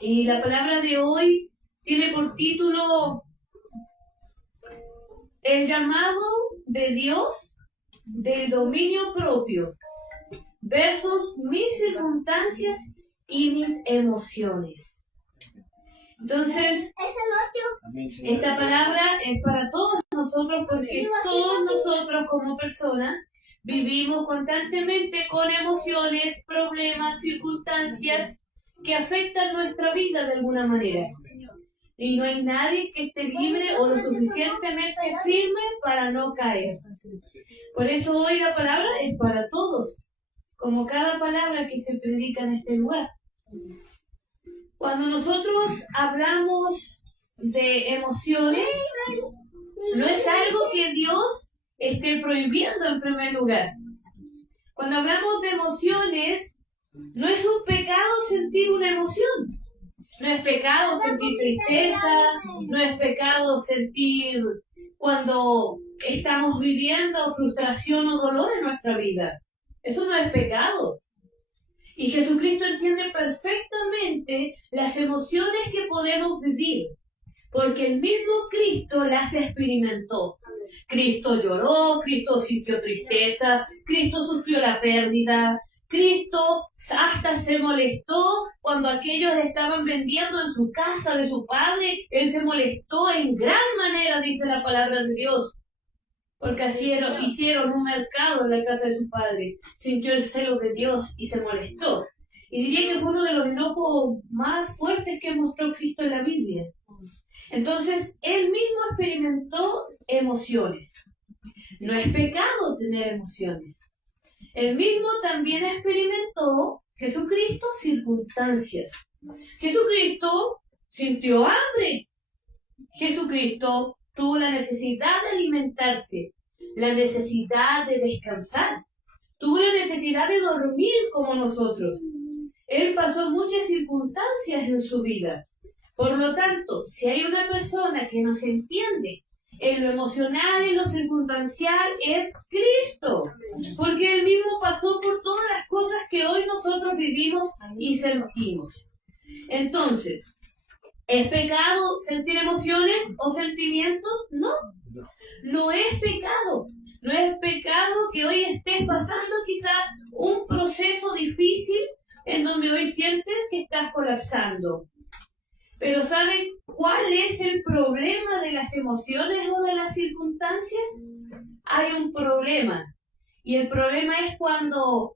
Y la palabra de hoy tiene por título El llamado de Dios del dominio propio versus mis circunstancias y mis emociones. Entonces, esta palabra es para todos nosotros porque todos nosotros como personas vivimos constantemente con emociones, problemas, circunstancias que afectan nuestra vida de alguna manera. Y no hay nadie que esté libre o lo suficientemente firme para no caer. Por eso hoy la palabra es para todos, como cada palabra que se predica en este lugar. Cuando nosotros hablamos de emociones, no es algo que Dios esté prohibiendo en primer lugar. Cuando hablamos de emociones, no es un pecado sentir una emoción. No es pecado sentir tristeza, no es pecado sentir cuando estamos viviendo frustración o dolor en nuestra vida. Eso no es pecado. Y Jesucristo entiende perfectamente las emociones que podemos vivir, porque el mismo Cristo las experimentó. Cristo lloró, Cristo sintió tristeza, Cristo sufrió la pérdida, Cristo hasta se molestó cuando aquellos estaban vendiendo en su casa de su padre. Él se molestó en gran manera, dice la palabra de Dios, porque hicieron un mercado en la casa de su padre. Sintió el celo de Dios y se molestó. Y diría que fue uno de los enojos más fuertes que mostró Cristo en la Biblia. Entonces, él mismo experimentó emociones. No es pecado tener emociones. Él mismo también experimentó, Jesucristo, circunstancias. Jesucristo sintió hambre. Jesucristo tuvo la necesidad de alimentarse, la necesidad de descansar, tuvo la necesidad de dormir como nosotros. Él pasó muchas circunstancias en su vida. Por lo tanto, si hay una persona que nos entiende en lo emocional y lo circunstancial, es Cristo, porque Él mismo pasó por todas las cosas que hoy nosotros vivimos y sentimos. Entonces, ¿es pecado sentir emociones o sentimientos? No, no es pecado. No es pecado que hoy estés pasando quizás un proceso difícil en donde hoy sientes que estás colapsando. Pero ¿saben cuál es el problema de las emociones o de las circunstancias? Hay un problema. Y el problema es cuando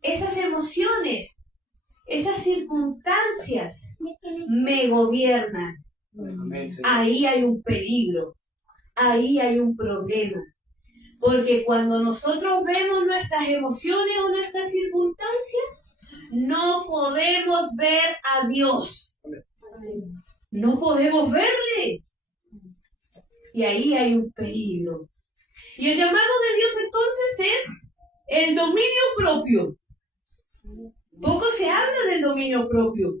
esas emociones, esas circunstancias me gobiernan. Ahí hay un peligro. Ahí hay un problema. Porque cuando nosotros vemos nuestras emociones o nuestras circunstancias, no podemos ver a Dios. No podemos verle. Y ahí hay un peligro. Y el llamado de Dios entonces es el dominio propio. Poco se habla del dominio propio.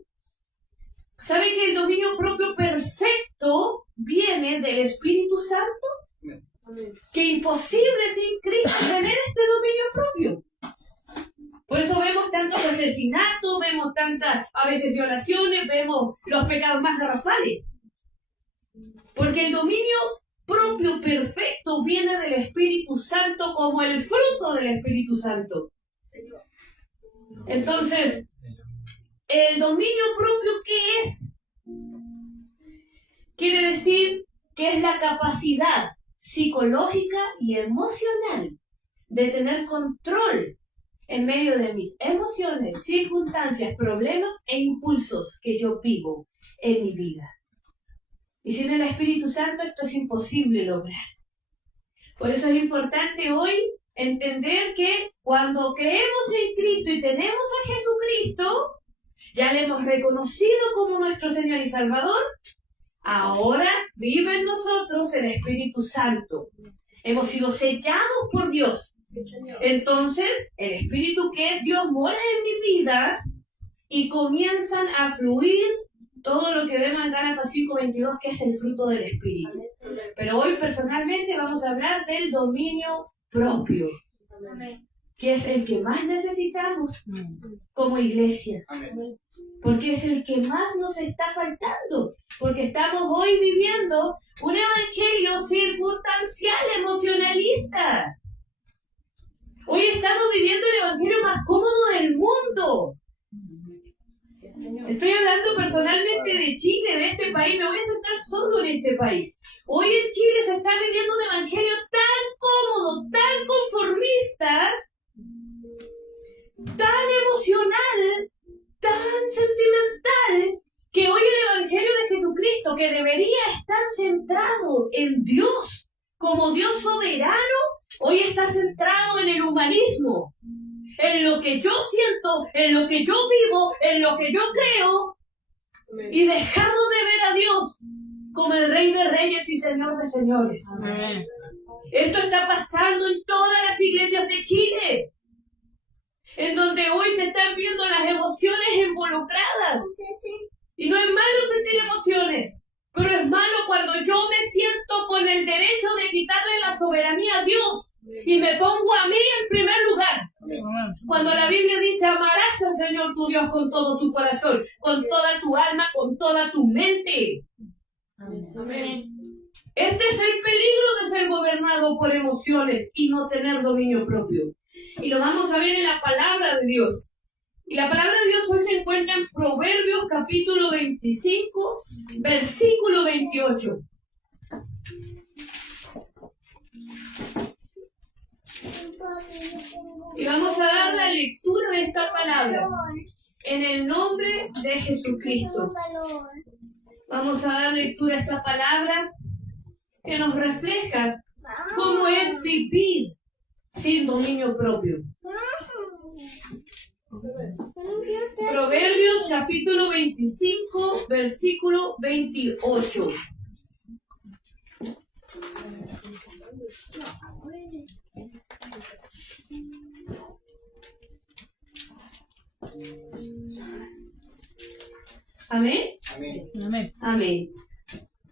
¿Sabe que el dominio propio perfecto viene del Espíritu Santo? Que imposible sin Cristo tener este dominio propio. Por eso vemos tantos asesinatos, vemos tantas, a veces violaciones, vemos los pecados más garrafales. Porque el dominio propio perfecto viene del Espíritu Santo como el fruto del Espíritu Santo. Entonces, ¿el dominio propio qué es? Quiere decir que es la capacidad psicológica y emocional de tener control en medio de mis emociones, circunstancias, problemas e impulsos que yo vivo en mi vida. Y sin el Espíritu Santo esto es imposible lograr. Por eso es importante hoy entender que cuando creemos en Cristo y tenemos a Jesucristo, ya le hemos reconocido como nuestro Señor y Salvador, ahora vive en nosotros el Espíritu Santo. Hemos sido sellados por Dios. Entonces, el Espíritu que es Dios mora en mi vida y comienzan a fluir todo lo que vemos en Gálatas 5:22, que es el fruto del Espíritu. Pero hoy personalmente vamos a hablar del dominio propio. que es el que más necesitamos como iglesia. Amén. Porque es el que más nos está faltando. Porque estamos hoy viviendo un evangelio circunstancial, emocionalista. Hoy estamos viviendo el evangelio más cómodo del mundo. Estoy hablando personalmente de Chile, de este país. Me voy a centrar solo en este país. Hoy en Chile se está viviendo un evangelio tan cómodo, tan conformista, tan emocional, tan sentimental, que hoy el evangelio de Jesucristo, que debería estar centrado en Dios como Dios soberano, hoy está centrado en el humanismo, en lo que yo siento, en lo que yo vivo, en lo que yo creo, y dejamos de ver a Dios como el Rey de Reyes y Señor de Señores. Amén. Esto está pasando en todas las iglesias de Chile, en donde hoy se están viendo las emociones involucradas. Y no es malo sentir emociones, pero es malo cuando yo me siento con el derecho de quitarle la soberanía a Dios y me pongo a mí en primer lugar. Cuando la Biblia dice, amarás al Señor tu Dios con todo tu corazón, con toda tu alma, con toda tu mente. Amén. Este es el peligro de ser gobernado por emociones y no tener dominio propio. Y lo vamos a ver en la palabra de Dios. Y la palabra de Dios hoy se encuentra en Proverbios capítulo 25, versículo 28. Y vamos a dar la lectura de esta palabra en el nombre de Jesucristo. Vamos a dar lectura a esta palabra que nos refleja cómo es vivir sin dominio propio. Proverbios capítulo 25, versículo 28. Amén. Amén. Amén.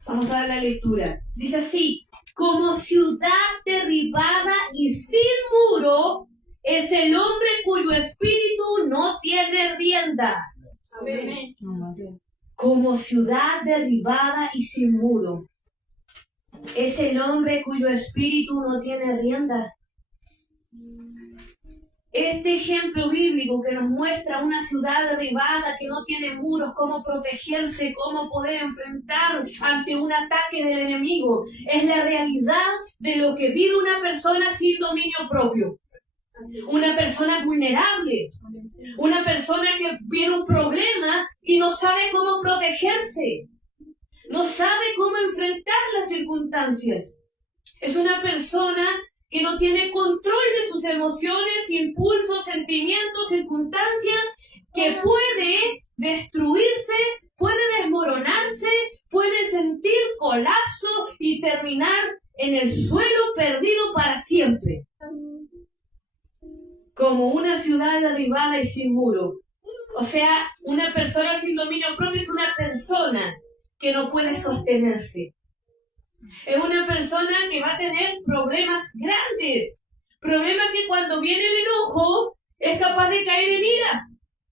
Vamos a dar la lectura. Dice así: como ciudad derribada y sin muro es el hombre cuyo espíritu no tiene rienda. Amén. Como ciudad derribada y sin muro es el hombre cuyo espíritu no tiene rienda. Este ejemplo bíblico que nos muestra una ciudad derribada que no tiene muros, cómo protegerse, cómo poder enfrentar ante un ataque del enemigo, es la realidad de lo que vive una persona sin dominio propio. Una persona vulnerable, una persona que tiene un problema y no sabe cómo protegerse, no sabe cómo enfrentar las circunstancias. Es una persona que no tiene control de sus emociones, impulsos, sentimientos, circunstancias, que puede destruirse, puede desmoronarse, puede sentir colapso y terminar en el suelo perdido para siempre. Como una ciudad derribada y sin muro. O sea, una persona sin dominio propio es una persona que no puede sostenerse. Es una persona que va a tener problemas grandes. Problemas que cuando viene el enojo es capaz de caer en ira,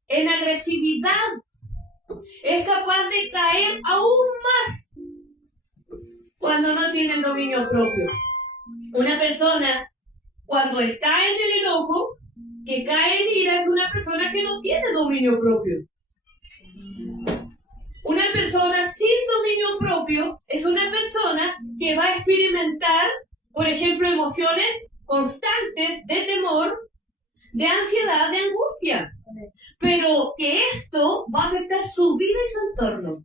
en agresividad. Es capaz de caer aún más cuando no tiene dominio propio. Una persona cuando está en el enojo, que cae en ira, es una persona que no tiene dominio propio. Una persona sin dominio propio es una persona que va a experimentar, por ejemplo, emociones constantes de temor, de ansiedad, de angustia. Pero que esto va a afectar su vida y su entorno.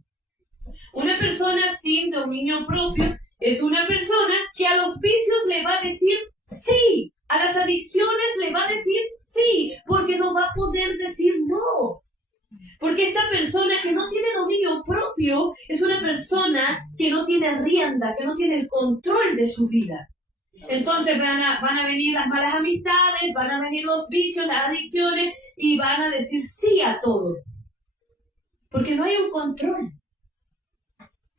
Una persona sin dominio propio es una persona que a los vicios le va a decir sí, a las adicciones le va a decir sí, porque no va a poder decir no. Porque esta persona que no tiene dominio propio es una persona que no tiene rienda, que no tiene el control de su vida. Entonces van a venir las malas amistades, van a venir los vicios, las adicciones y van a decir sí a todo. Porque no hay un control.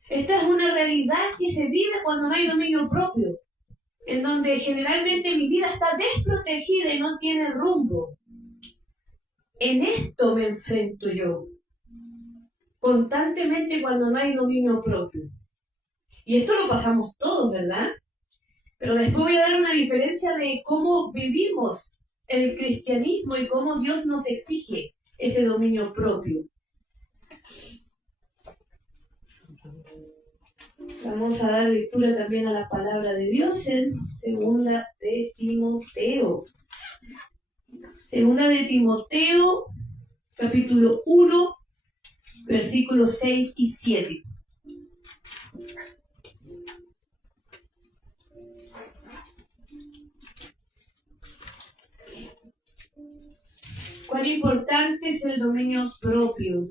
Esta es una realidad que se vive cuando no hay dominio propio. en donde generalmente mi vida está desprotegida y no tiene rumbo. En esto me enfrento yo, constantemente cuando no hay dominio propio. Y esto lo pasamos todos, ¿verdad? Pero después voy a dar una diferencia de cómo vivimos el cristianismo y cómo Dios nos exige ese dominio propio. Vamos a dar lectura también a la palabra de Dios en Segunda de Timoteo. Segunda de Timoteo, capítulo 1, versículos 6 y 7. Cuán importante es el dominio propio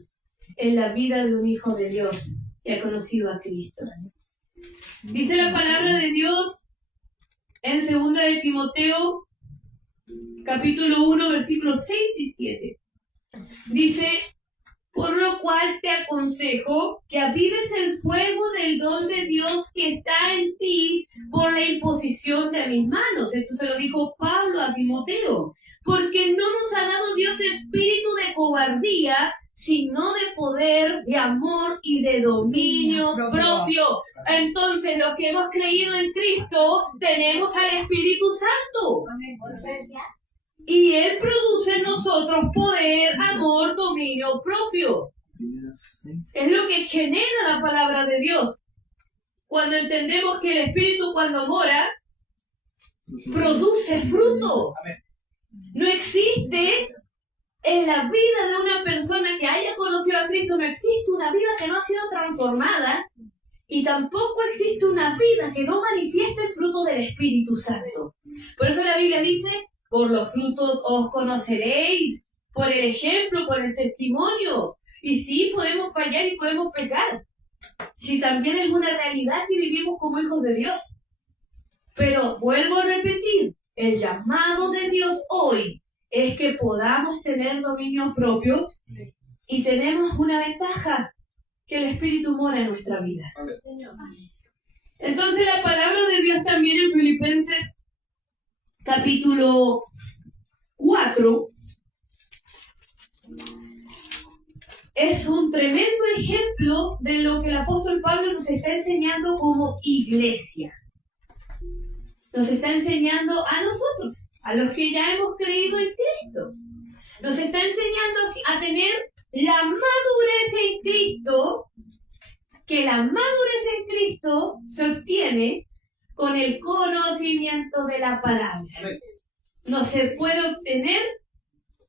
en la vida de un hijo de Dios que ha conocido a Cristo. Dice la palabra de Dios en Segunda de Timoteo, capítulo 1, versículos 6 y 7. Dice: por lo cual te aconsejo que avives el fuego del don de Dios que está en ti por la imposición de mis manos. Esto se lo dijo Pablo a Timoteo. Porque no nos ha dado Dios espíritu de cobardía, sino de poder, de amor y de dominio propio. Entonces, los que hemos creído en Cristo, tenemos al Espíritu Santo. Y Él produce en nosotros poder, amor, dominio propio. Es lo que genera la palabra de Dios. Cuando entendemos que el Espíritu, cuando mora, produce fruto. No existe en la vida de una persona que haya conocido a Cristo, no existe una vida que no ha sido transformada, y tampoco existe una vida que no manifieste el fruto del Espíritu Santo. Por eso la Biblia dice: por los frutos os conoceréis, por el ejemplo, por el testimonio. Y sí, podemos fallar y podemos pecar. Sí, también es una realidad que vivimos como hijos de Dios. Pero vuelvo a repetir, el llamado de Dios hoy es que podamos tener dominio propio, y tenemos una ventaja, que el Espíritu mora en nuestra vida. Entonces la palabra de Dios también en Filipenses capítulo 4 es un tremendo ejemplo de lo que el apóstol Pablo nos está enseñando como iglesia. Nos está enseñando a nosotros, a los que ya hemos creído en Cristo. Nos está enseñando a tener la madurez en Cristo, que la madurez en Cristo se obtiene con el conocimiento de la palabra. No se puede obtener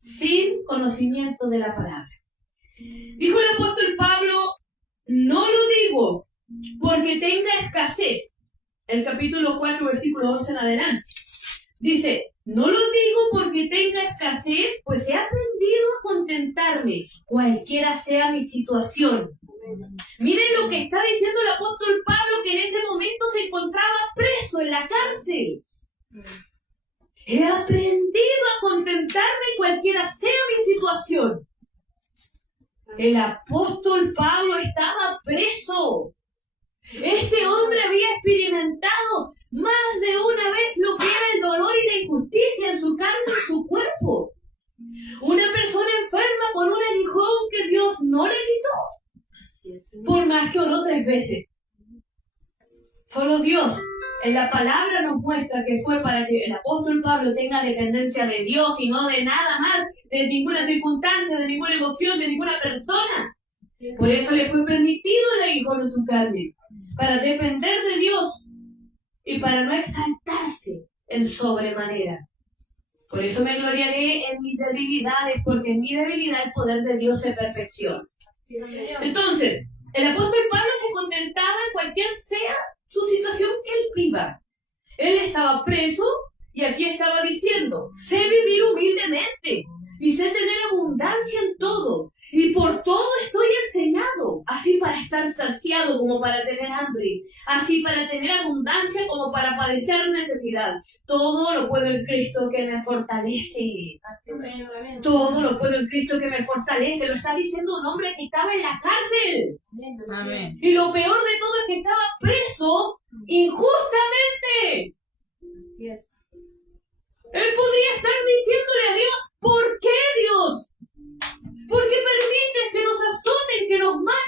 sin conocimiento de la palabra. Dijo el apóstol Pablo: no lo digo porque tenga escasez. El capítulo 4, versículo 11 en adelante. Dice: no lo digo porque tenga escasez, pues he aprendido a contentarme, cualquiera sea mi situación. Miren lo que está diciendo el apóstol Pablo, que en ese momento se encontraba preso en la cárcel. He aprendido a contentarme, cualquiera sea mi situación. El apóstol Pablo estaba preso. Este hombre había experimentado más de una vez lo que era el dolor y la injusticia en su carne y en su cuerpo. Una persona enferma con un aguijón que Dios no le quitó, por más que oró 3 veces. Solo Dios en la palabra nos muestra que fue para que el apóstol Pablo tenga dependencia de Dios y no de nada más, de ninguna circunstancia, de ninguna emoción, de ninguna persona. Por eso le fue permitido el aguijón en su carne, para depender de Dios y para no exaltarse en sobremanera. Por eso me gloriaré en mis debilidades, porque en mi debilidad el poder de Dios se perfecciona. Entonces, el apóstol Pablo se contentaba en cualquier sea su situación que él viva. Él estaba preso y aquí estaba diciendo: sé vivir humildemente y sé tener abundancia en todo. Y por todo estoy enseñado, así para estar saciado como para tener hambre, así para tener abundancia como para padecer necesidad. Todo lo puedo en Cristo que me fortalece. Todo lo puedo en Cristo que me fortalece. Lo está diciendo un hombre que estaba en la cárcel. Amén. Y lo peor de todo es que estaba preso injustamente.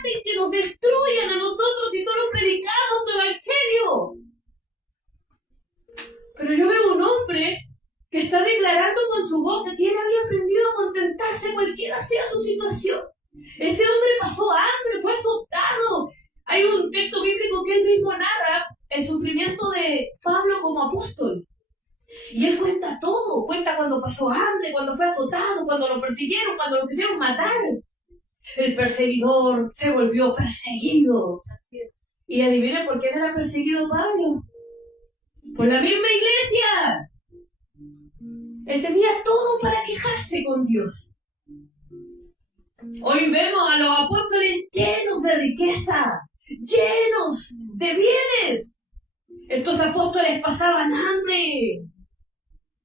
maten, que nos destruyan a nosotros si solo predicamos tu evangelio. Pero yo veo un hombre que está declarando con su boca que él había aprendido a contentarse cualquiera sea su situación. Este hombre pasó hambre, fue azotado. Hay un texto bíblico que él mismo narra el sufrimiento de Pablo como apóstol. Y él cuenta todo, cuenta cuando pasó hambre, cuando fue azotado, cuando lo persiguieron, cuando lo quisieron matar. El perseguidor se volvió perseguido. Así es. Y adivinen por quién era perseguido Pablo. Por la misma iglesia. Él tenía todo para quejarse con Dios. Hoy vemos a los apóstoles llenos de riqueza, llenos de bienes. Estos apóstoles pasaban hambre.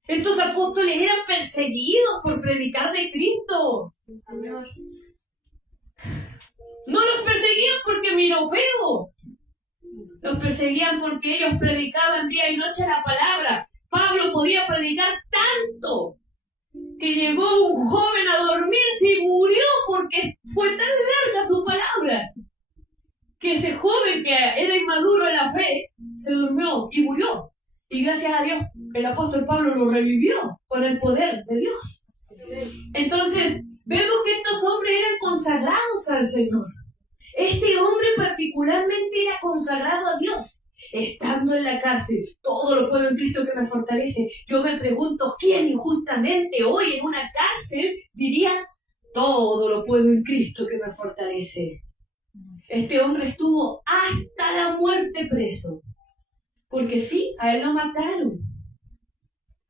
Estos apóstoles eran perseguidos por predicar de Cristo. Señor. No los perseguían porque miró feo. Los perseguían porque ellos predicaban día y noche la palabra. Pablo podía predicar tanto que llegó un joven a dormirse y murió porque fue tan larga su palabra que ese joven que era inmaduro en la fe se durmió y murió. Y gracias a Dios el apóstol Pablo lo revivió con el poder de Dios. Entonces vemos que estos hombres eran consagrados al Señor. Este hombre particularmente era consagrado a Dios. Estando en la cárcel, todo lo puedo en Cristo que me fortalece. Yo me pregunto, ¿quién injustamente hoy en una cárcel diría, todo lo puedo en Cristo que me fortalece? Este hombre estuvo hasta la muerte preso. Porque sí, a él lo mataron.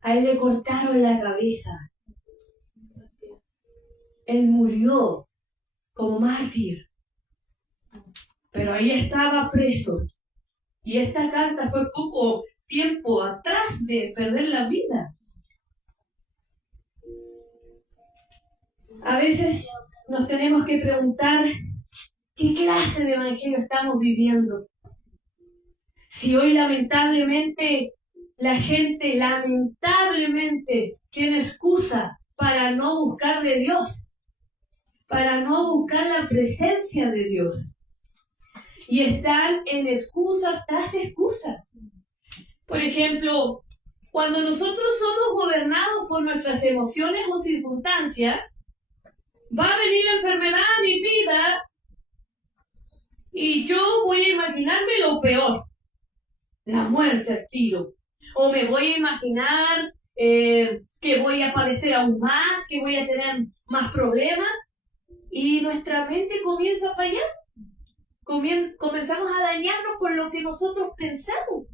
A él le cortaron la cabeza. Él murió como mártir. Pero ahí estaba preso. Y esta carta fue poco tiempo atrás de perder la vida. A veces nos tenemos que preguntar qué clase de evangelio estamos viviendo. Si hoy lamentablemente la gente, tiene excusa para no buscar de Dios, para no buscar la presencia de Dios. Y están en excusas tras excusas. Por ejemplo, cuando nosotros somos gobernados por nuestras emociones o circunstancias, va a venir la enfermedad a mi vida y yo voy a imaginarme lo peor, la muerte al tiro. O me voy a imaginar que voy a padecer aún más, que voy a tener más problemas y nuestra mente comienza a fallar. Comenzamos a dañarnos con lo que nosotros pensamos.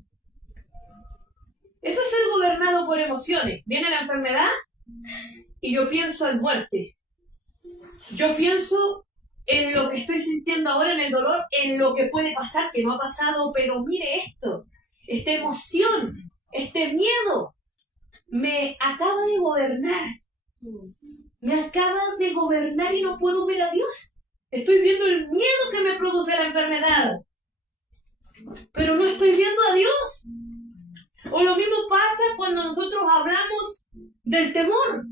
Eso es ser gobernado por emociones. Viene la enfermedad y yo pienso en muerte. Yo pienso en lo que estoy sintiendo ahora, en el dolor, en lo que puede pasar, que no ha pasado, pero mire esto, esta emoción, este miedo, me acaba de gobernar. Me acaba de gobernar y no puedo ver a Dios. Estoy viendo el miedo que me produce la enfermedad, pero no estoy viendo a Dios. O lo mismo pasa cuando nosotros hablamos del temor.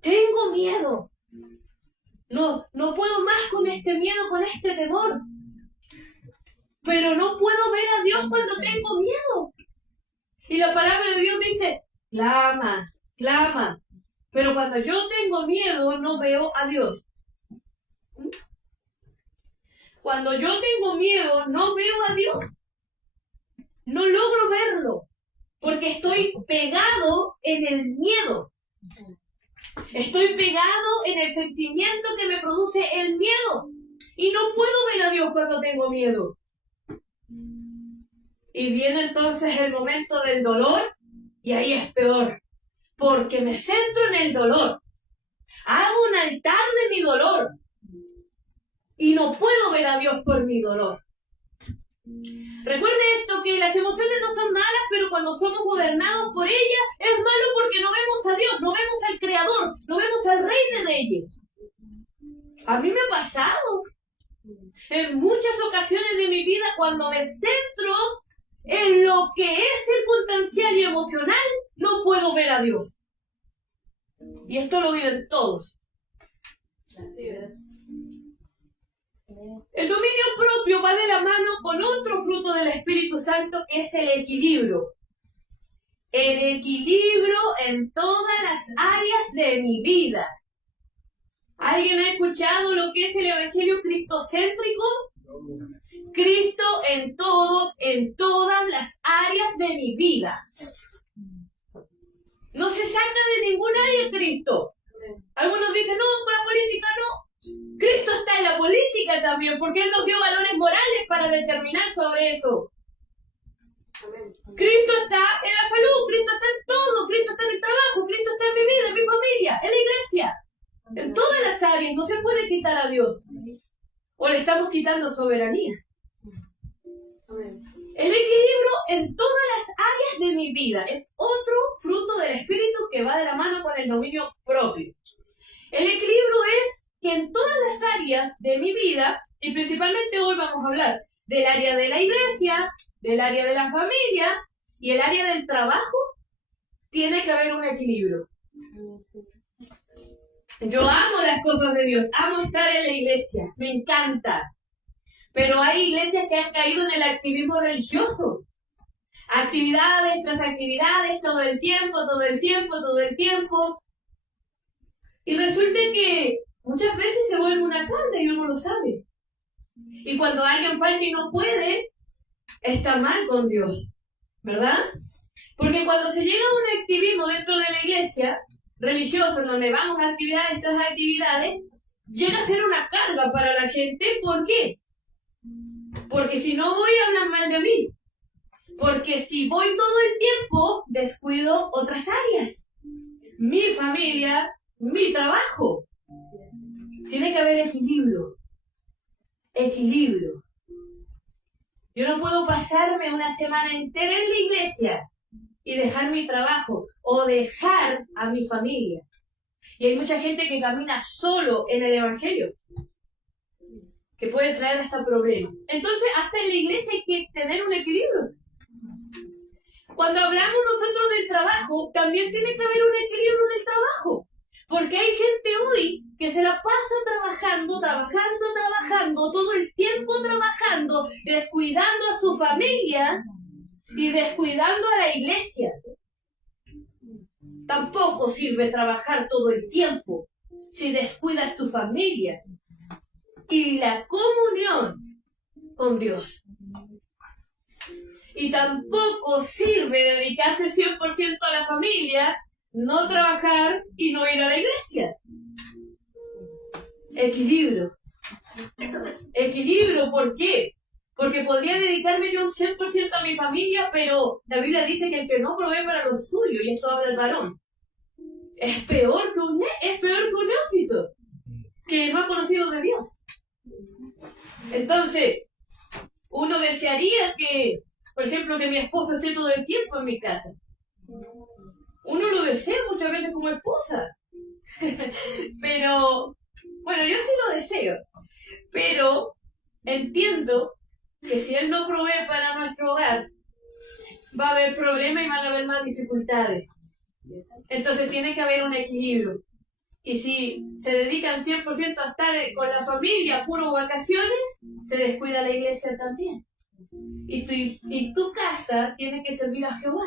Tengo miedo. No puedo más con este miedo, con este temor. Pero no puedo ver a Dios cuando tengo miedo. Y la palabra de Dios dice, clama, clama. Pero cuando yo tengo miedo, no veo a Dios. Cuando yo tengo miedo, no veo a Dios. No logro verlo, porque estoy pegado en el miedo. Estoy pegado en el sentimiento que me produce el miedo. Y no puedo ver a Dios cuando tengo miedo. Y viene entonces el momento del dolor, y ahí es peor, porque me centro en el dolor. Hago un altar de mi dolor. Y no puedo ver a Dios por mi dolor. Recuerde esto, que las emociones no son malas, pero cuando somos gobernados por ellas, es malo porque no vemos a Dios, no vemos al Creador, no vemos al Rey de Reyes. A mí me ha pasado en muchas ocasiones de mi vida, cuando me centro en lo que es circunstancial y emocional, no puedo ver a Dios. Y esto lo viven todos. Así es. El dominio propio va de la mano con otro fruto del Espíritu Santo, que es el equilibrio. El equilibrio en todas las áreas de mi vida. ¿Alguien ha escuchado lo que es el Evangelio cristocéntrico? Cristo en todo, en todas las áreas de mi vida. No se saca de ningún área Cristo. Algunos dicen, no, con la política no. Cristo está en la política también, porque Él nos dio valores morales para determinar sobre eso. Cristo está en la salud, Cristo está en todo, Cristo está en el trabajo, Cristo está en mi vida, en mi familia, en la iglesia. En todas las áreas no se puede quitar a Dios. O le estamos quitando soberanía. El equilibrio en todas las áreas de mi vida es otro fruto del Espíritu que va de la mano con el dominio propio. El equilibrio es que en todas las áreas de mi vida, y principalmente hoy vamos a hablar del área de la iglesia, del área de la familia y el área del trabajo, tiene que haber un equilibrio. Yo amo las cosas de Dios, amo estar en la iglesia, me encanta. Pero hay iglesias que han caído en el activismo religioso. Actividades tras actividades, todo el tiempo. Y resulta que muchas veces se vuelve una carga y uno lo sabe. Y cuando alguien falta y no puede, está mal con Dios, ¿verdad? Porque cuando se llega a un activismo dentro de la iglesia religiosa, en donde vamos a actividades tras actividades, llega a ser una carga para la gente. ¿Por qué? Porque si no voy, hablan mal de mí. Porque si voy todo el tiempo, descuido otras áreas. Mi familia, mi trabajo. Tiene que haber equilibrio. Equilibrio. Yo no puedo pasarme una semana entera en la iglesia y dejar mi trabajo o dejar a mi familia. Y hay mucha gente que camina solo en el Evangelio, que puede traer hasta problemas. Entonces, hasta en la iglesia hay que tener un equilibrio. Cuando hablamos nosotros del trabajo, también tiene que haber un equilibrio en el trabajo. Porque hay gente hoy que se la pasa trabajando, todo el tiempo trabajando, descuidando a su familia y descuidando a la iglesia. Tampoco sirve trabajar todo el tiempo si descuidas tu familia y la comunión con Dios. Y tampoco sirve dedicarse 100% a la familia, no trabajar y no ir a la iglesia. Equilibrio. Equilibrio, ¿por qué? Porque podría dedicarme yo un 100% a mi familia, pero la Biblia dice que el que no provee para lo suyo, y esto habla el varón, es peor que un neófito, que no ha conocido de Dios. Entonces, uno desearía que, por ejemplo, que mi esposo esté todo el tiempo en mi casa. Uno lo desea muchas veces como esposa. Pero, bueno, yo sí lo deseo. Pero entiendo que si Él no provee para nuestro hogar, va a haber problemas y van a haber más dificultades. Entonces tiene que haber un equilibrio. Y si se dedican 100% a estar con la familia, puro vacaciones, se descuida la iglesia también. Y tu casa tiene que servir a Jehová.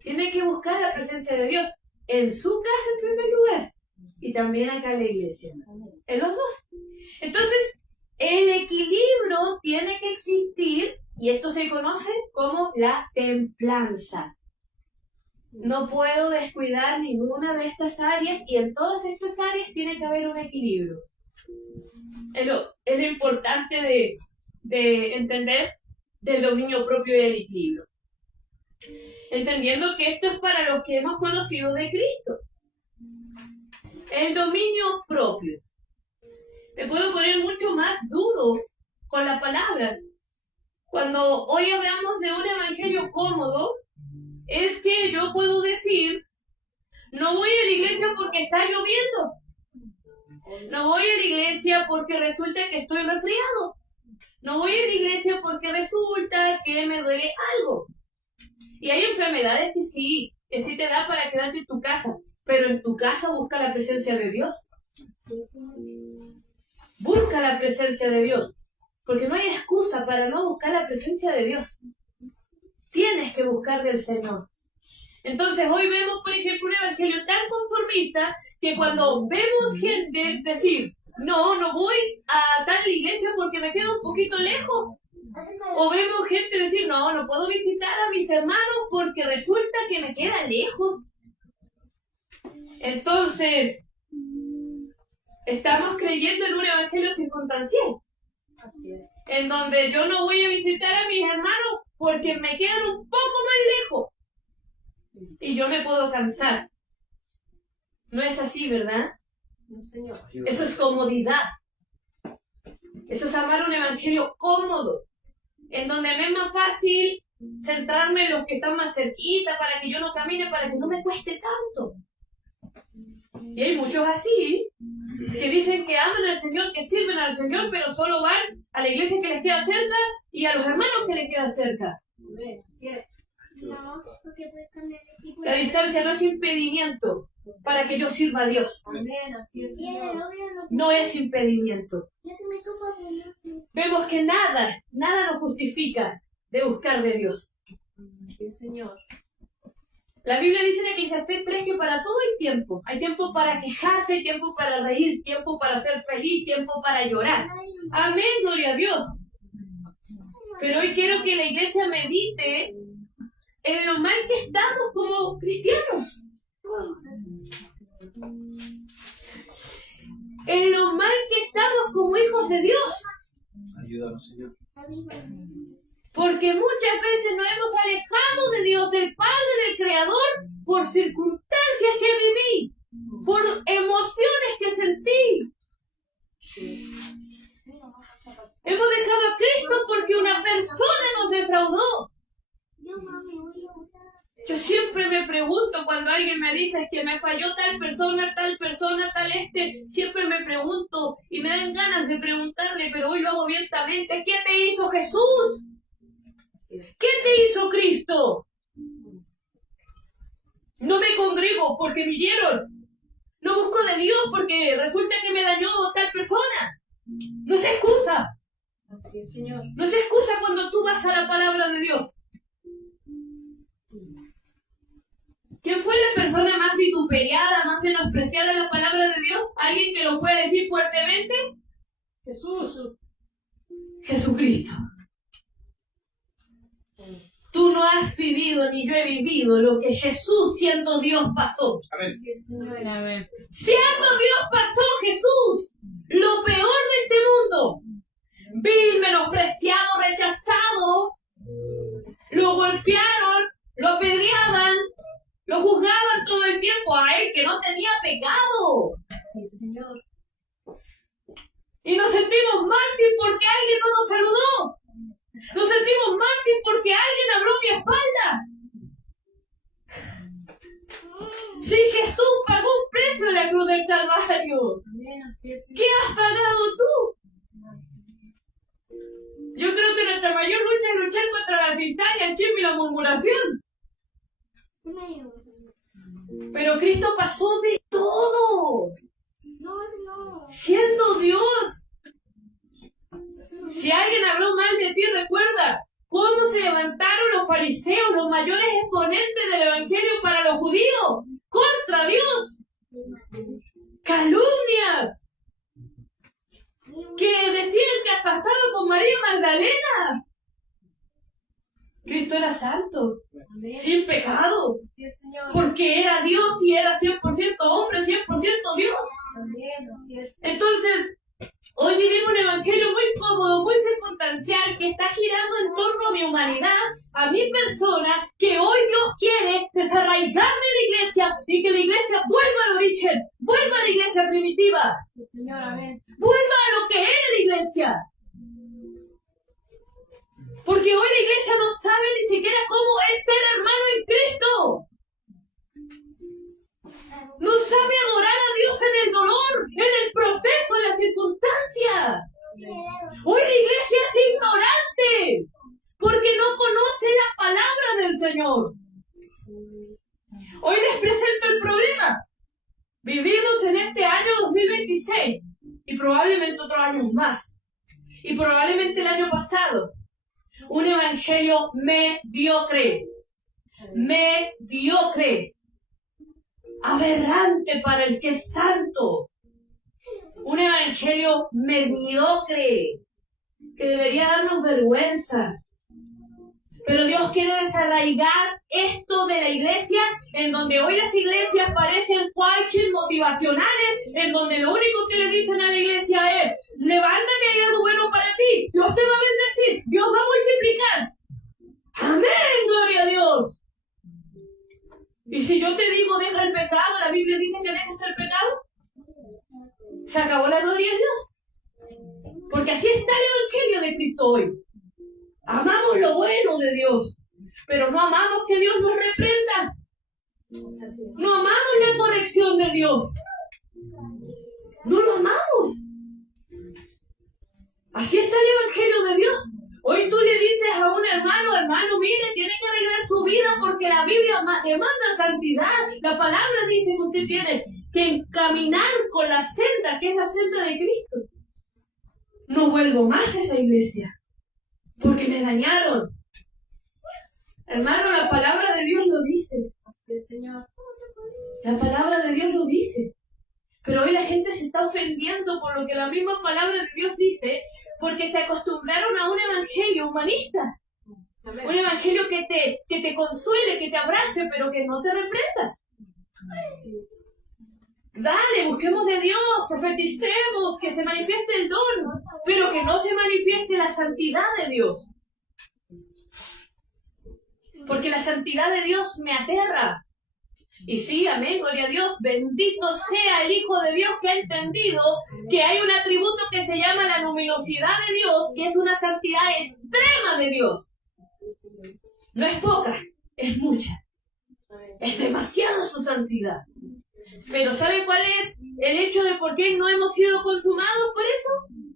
Tiene que buscar la presencia de Dios en su casa en primer lugar y también acá en la iglesia. En los dos. Entonces, el equilibrio tiene que existir y esto se conoce como la templanza. No puedo descuidar ninguna de estas áreas y en todas estas áreas tiene que haber un equilibrio. Es lo importante de entender del dominio propio y del equilibrio. Entendiendo que esto es para los que hemos conocido de Cristo. El dominio propio. Me puedo poner mucho más duro con la palabra. Cuando hoy hablamos de un evangelio cómodo, es que yo puedo decir, no voy a la iglesia porque está lloviendo. No voy a la iglesia porque resulta que estoy resfriado. No voy a la iglesia porque resulta que me duele algo. Y hay enfermedades que sí te da para quedarte en tu casa, pero en tu casa busca la presencia de Dios. Busca la presencia de Dios, porque no hay excusa para no buscar la presencia de Dios. Tienes que buscar del Señor. Entonces hoy vemos, por ejemplo, un evangelio tan conformista que cuando vemos gente decir, no voy a tal iglesia porque me quedo un poquito lejos, o vemos gente decir, no puedo visitar a mis hermanos porque resulta que me queda lejos. Entonces, estamos creyendo en un evangelio circunstancial. Así es. En donde yo no voy a visitar a mis hermanos porque me quedan un poco más lejos. Y yo me puedo cansar. No es así, ¿verdad? No, Señor. Eso es comodidad. Eso es amar un evangelio cómodo. En donde me es más fácil centrarme en los que están más cerquita para que yo no camine, para que no me cueste tanto. Y hay muchos así, que dicen que aman al Señor, que sirven al Señor, pero solo van a la iglesia que les queda cerca y a los hermanos que les queda cerca. Amén. Así es. No, porque puedes cambiar de equipo. La distancia no es impedimento para que yo sirva a Dios. Amén. Así es, Y el Señor. novio no. No es impedimento. Ya que me supo que Vemos que nada nos justifica de buscar de Dios. Así es, Señor. La Biblia dice en Eclesiastés 3 que para todo hay tiempo. Hay tiempo para quejarse, hay tiempo para reír, tiempo para ser feliz, tiempo para llorar. Amén, gloria a Dios. Pero hoy quiero que la iglesia medite en lo mal que estamos como cristianos. En lo mal que estamos como hijos de Dios. Ayúdanos, Señor. Porque muchas veces nos hemos alejado de Dios, del Padre, del Creador, por circunstancias que viví, por emociones que sentí. Hemos dejado a Cristo porque una persona nos defraudó. Yo siempre me pregunto cuando alguien me dice es que me falló tal persona, siempre me pregunto y me dan ganas de preguntarle, pero hoy lo hago abiertamente, ¿qué te hizo Jesús? ¿Qué te hizo Cristo? No me congrego porque me hirieron. No busco de Dios porque resulta que me dañó tal persona. No es excusa. Así es, Señor. No es excusa cuando tú vas a la palabra de Dios. ¿Quién fue la persona más vituperiada, más menospreciada en la palabra de Dios? ¿Alguien que lo puede decir fuertemente? Jesús. Jesucristo. Tú no has vivido ni yo he vivido lo que Jesús siendo Dios pasó. Amén. Así es, Señor. Amén. Siendo Dios pasó Jesús lo peor de este mundo. Vil, menospreciado, rechazado. Lo golpearon, lo apedreaban, lo juzgaban todo el tiempo a él que no tenía pecado. Así es, Señor. Y nos sentimos mártir porque alguien no nos saludó. Nos sentimos mártir porque alguien abrió mi espalda. Si Jesús pagó un precio en la cruz del Calvario, Amén. Así es, Señor. ¿qué has pagado tú? Yo creo que nuestra mayor lucha es luchar contra la cizaña, el chisme y la murmuración. Pero Cristo pasó de todo, No. siendo Dios. Si alguien habló mal de ti, recuerda cómo se levantaron los fariseos, los mayores exponentes del evangelio para los judíos, contra Dios. Calumnias. Que decían que hasta estaba con María Magdalena. Cristo era santo, Amén. sin pecado, Así es, Señor. porque era Dios y era 100% hombre, 100% Dios. Amén. Así es. Entonces, hoy vivimos un evangelio muy cómodo, muy circunstancial, que está girando en torno a mi humanidad, a mi persona, que hoy Dios quiere desarraigar de la iglesia y que la iglesia vuelva al origen, vuelva a la iglesia primitiva, Sí, Señor. Amén. vuelva a lo que era la iglesia. Porque hoy la iglesia no sabe ni siquiera cómo es ser hermano en Cristo. No sabe adorar a Dios en el dolor, en el proceso, en la circunstancia. Hoy la iglesia es ignorante porque no conoce la palabra del Señor. Hoy les presento el problema. Vivimos en este año 2026 y probablemente otros años más. Y probablemente el año pasado. Un evangelio mediocre. Mediocre. Aberrante para el que es santo. Un evangelio mediocre que debería darnos vergüenza. Pero Dios quiere desarraigar esto de la iglesia, en donde hoy las iglesias parecen coaches motivacionales, en donde lo único que le dicen a la iglesia es: levántate, hay algo bueno para ti, Dios te va a bendecir, Dios va a multiplicar. ¡Amén! ¡Gloria a Dios! Y si yo te digo, deja el pecado, la Biblia dice que dejes el pecado, ¿se acabó la gloria de Dios? Porque así está el evangelio de Cristo hoy. Amamos lo bueno de Dios, pero no amamos que Dios nos reprenda. No amamos la corrección de Dios. No lo amamos. Así está el evangelio de Dios. Hoy tú le dices a un hermano, mire, tiene que arreglar su vida porque la Biblia demanda santidad. La palabra dice que usted tiene que encaminar con la senda, que es la senda de Cristo. No vuelvo más a esa iglesia, porque me dañaron. Hermano, la palabra de Dios lo dice. Así es, Señor. La palabra de Dios lo dice. Pero hoy la gente se está ofendiendo por lo que la misma palabra de Dios dice, porque se acostumbraron a un evangelio humanista. Amén. Un evangelio que te consuele, que te abrace, pero que no te reprenda. Dale, busquemos de Dios, profeticemos, que se manifieste el don, pero que no se manifieste la santidad de Dios. Porque la santidad de Dios me aterra. Y sí, amén, gloria a Dios, bendito sea el Hijo de Dios que ha entendido que hay un atributo que se llama la luminosidad de Dios, que es una santidad extrema de Dios. No es poca, es mucha. Es demasiada su santidad. Pero ¿sabe cuál es el hecho de por qué no hemos sido consumados por eso?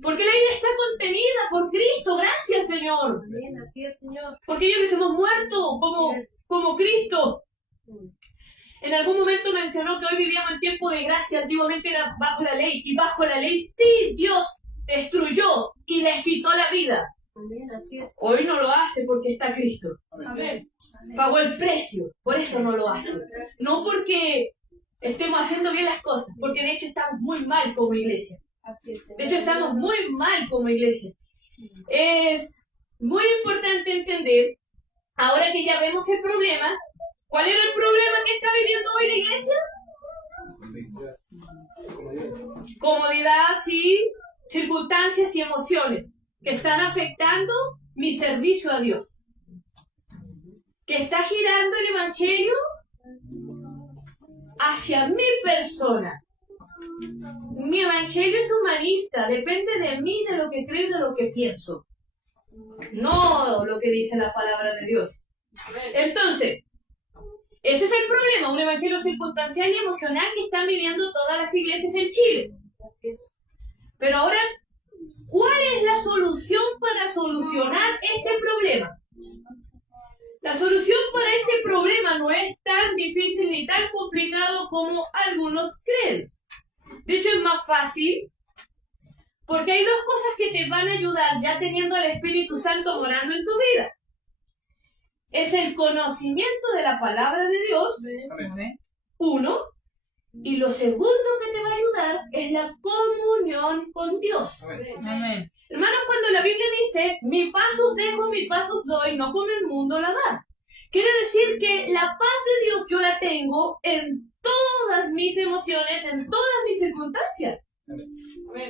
Porque la vida está contenida por Cristo, gracias Señor. Amén, así es, Señor. Porque ellos hemos muerto como Cristo. En algún momento mencionó que hoy vivíamos en tiempo de gracia, antiguamente era bajo la ley, y bajo la ley sí Dios destruyó y les quitó la vida. Amén, así es. Hoy no lo hace porque está Cristo. Amén. Pagó el precio, por eso no lo hace. No porque estemos haciendo bien las cosas, porque de hecho estamos muy mal como iglesia. Así es, Señor. De hecho estamos muy mal como iglesia. Es muy importante entender, ahora que ya vemos el problema, ¿cuál era el problema que está viviendo hoy la iglesia? Comodidad, sí, circunstancias y emociones que están afectando mi servicio a Dios. Que está girando el evangelio hacia mi persona. Mi evangelio es humanista, depende de mí, de lo que creo y de lo que pienso. No lo que dice la palabra de Dios. Entonces, ese es el problema, un evangelio circunstancial y emocional que están viviendo todas las iglesias en Chile. Así es. Pero ahora, ¿cuál es la solución para solucionar este problema? La solución para este problema no es tan difícil ni tan complicado como algunos creen. De hecho, es más fácil porque hay dos cosas que te van a ayudar ya teniendo al Espíritu Santo morando en tu vida. Es el conocimiento de la palabra de Dios, Amén. uno, y lo segundo que te va a ayudar es la comunión con Dios. Amén. Hermanos, cuando la Biblia dice, mi paz os dejo, mi paz os doy, no como el mundo la da. Quiere decir que la paz de Dios yo la tengo en todas mis emociones, en todas mis circunstancias.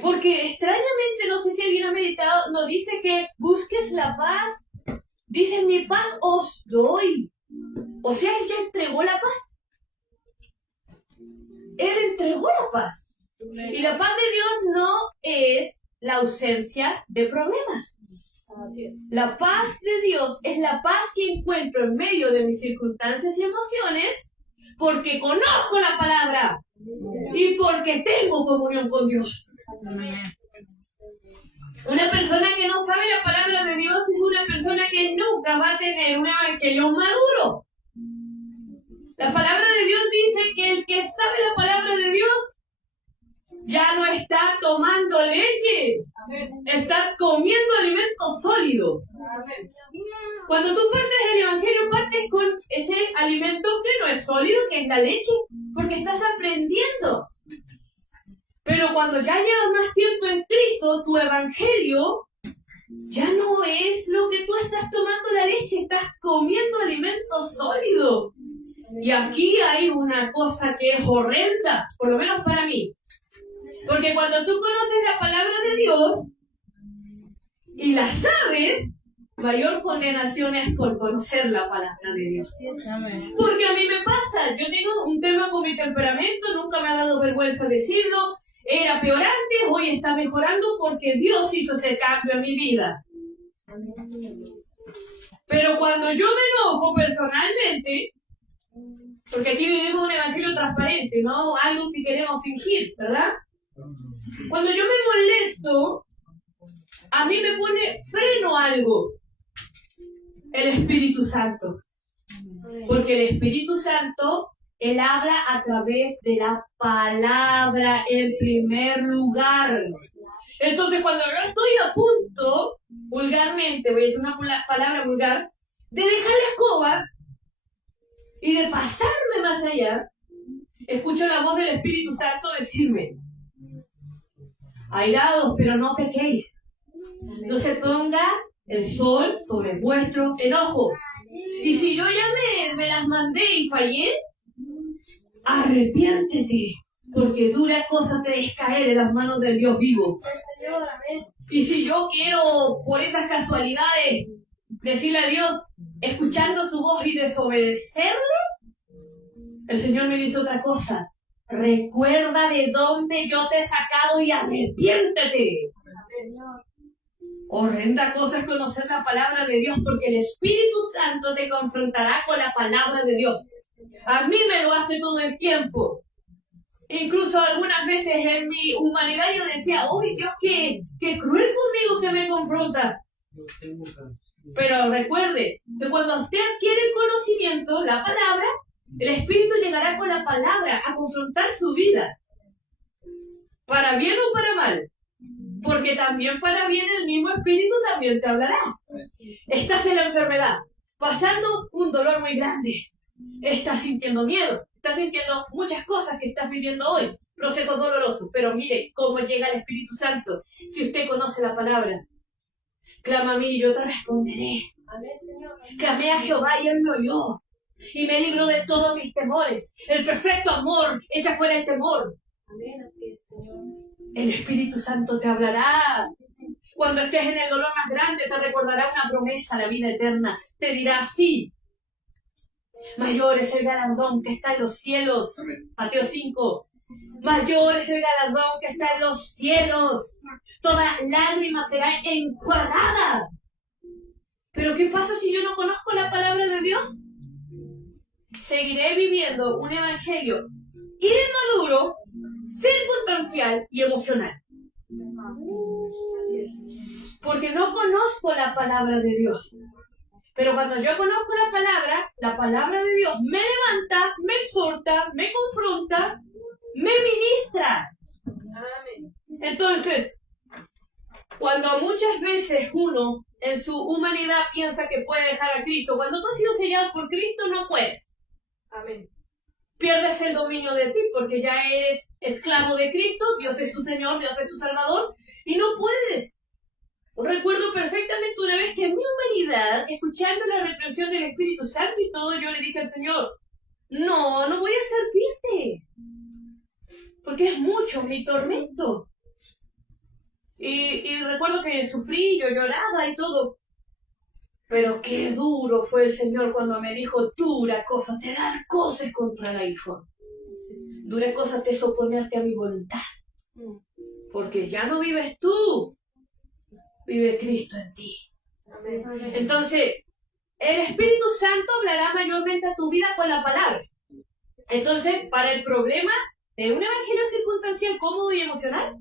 Porque extrañamente, no sé si alguien ha meditado, nos dice que busques la paz. Dice, mi paz os doy. O sea, Él ya entregó la paz. Él entregó la paz. Y la paz de Dios no es la ausencia de problemas. Así es. La paz de Dios es la paz que encuentro en medio de mis circunstancias y emociones porque conozco la palabra y porque tengo comunión con Dios. Amén. Una persona que no sabe la palabra de Dios es una persona que nunca va a tener un evangelio maduro. La palabra de Dios dice que el que sabe la palabra de Dios Ya no está tomando leche, Amén. está comiendo alimento sólido. Amén. Cuando tú partes del Evangelio, partes con ese alimento que no es sólido, que es la leche, porque estás aprendiendo. Pero cuando ya llevas más tiempo en Cristo, tu Evangelio ya no es lo que tú estás tomando la leche, estás comiendo alimento sólido. Y aquí hay una cosa que es horrenda, por lo menos para mí. Porque cuando tú conoces la palabra de Dios y la sabes, mayor condenación es por conocer la palabra de Dios. Amén. Porque a mí me pasa, yo tengo un tema con mi temperamento, nunca me ha dado vergüenza decirlo, era peor antes, hoy está mejorando porque Dios hizo ese cambio en mi vida. Pero cuando yo me enojo personalmente, porque aquí vivimos un evangelio transparente, no algo que queremos fingir, ¿verdad? Cuando yo me molesto, a mí me pone freno algo, el Espíritu Santo. Porque el Espíritu Santo, Él habla a través de la palabra en primer lugar. Entonces, cuando yo estoy a punto, vulgarmente, voy a decir una palabra vulgar, de dejar la escoba y de pasarme más allá, escucho la voz del Espíritu Santo decirme: airados, pero no pequéis. No se ponga el sol sobre vuestro enojo. Y si yo ya me las mandé y fallé, arrepiéntete, porque dura cosa te es caer en las manos del Dios vivo. Señor, amén. Y si yo quiero, por esas casualidades, decirle a Dios, escuchando su voz y desobedecerle, el Señor me dice otra cosa: recuerda de dónde yo te he sacado y arrepiéntete. Señor. Horrenda cosa es conocer la palabra de Dios, porque el Espíritu Santo te confrontará con la palabra de Dios. A mí me lo hace todo el tiempo. Incluso algunas veces en mi humanidad yo decía: ¡uy, Dios, qué cruel conmigo que me confronta! Pero recuerde que cuando usted adquiere el conocimiento, la palabra, el Espíritu llegará con la palabra a confrontar su vida, para bien o para mal. Porque también para bien el mismo Espíritu también te hablará. Estás en la enfermedad, pasando un dolor muy grande. Estás sintiendo miedo, estás sintiendo muchas cosas que estás viviendo hoy, procesos dolorosos. Pero mire cómo llega el Espíritu Santo. Si usted conoce la palabra, clama a mí y yo te responderé. Amén, Señor. Clamé a Jehová y Él me oyó y me libró de todos mis temores. El perfecto amor echa fuera el temor. Amén, así es, Señor. El Espíritu Santo te hablará. Cuando estés en el dolor más grande, te recordará una promesa, la vida eterna. Te dirá: sí, mayor es el galardón que está en los cielos. Mateo 5. Mayor es el galardón que está en los cielos. Toda lágrima será enjuagada. Pero ¿qué pasa si yo no conozco la palabra de Dios? Seguiré viviendo un evangelio inmaduro, circunstancial y emocional. Porque no conozco la palabra de Dios. Pero cuando yo conozco la palabra de Dios me levanta, me exhorta, me confronta, me ministra. Amén. Entonces, cuando muchas veces uno en su humanidad piensa que puede dejar a Cristo, cuando tú has sido sellado por Cristo no puedes. Amén. Pierdes el dominio de ti porque ya eres esclavo de Cristo, Dios es tu Señor, Dios es tu Salvador, y no puedes. Recuerdo perfectamente una vez que en mi humanidad, escuchando la reprensión del Espíritu Santo y todo, yo le dije al Señor: no voy a servirte, porque es mucho mi tormento. Y recuerdo que sufrí, yo lloraba y todo. Pero qué duro fue el Señor cuando me dijo: dura cosa te dar cosas contra la hijo. Dura cosa te es oponerte a mi voluntad. Porque ya no vives tú, vive Cristo en ti. Entonces, el Espíritu Santo hablará mayormente a tu vida con la palabra. Entonces, para el problema de un evangelio circunstancial, cómodo y emocional,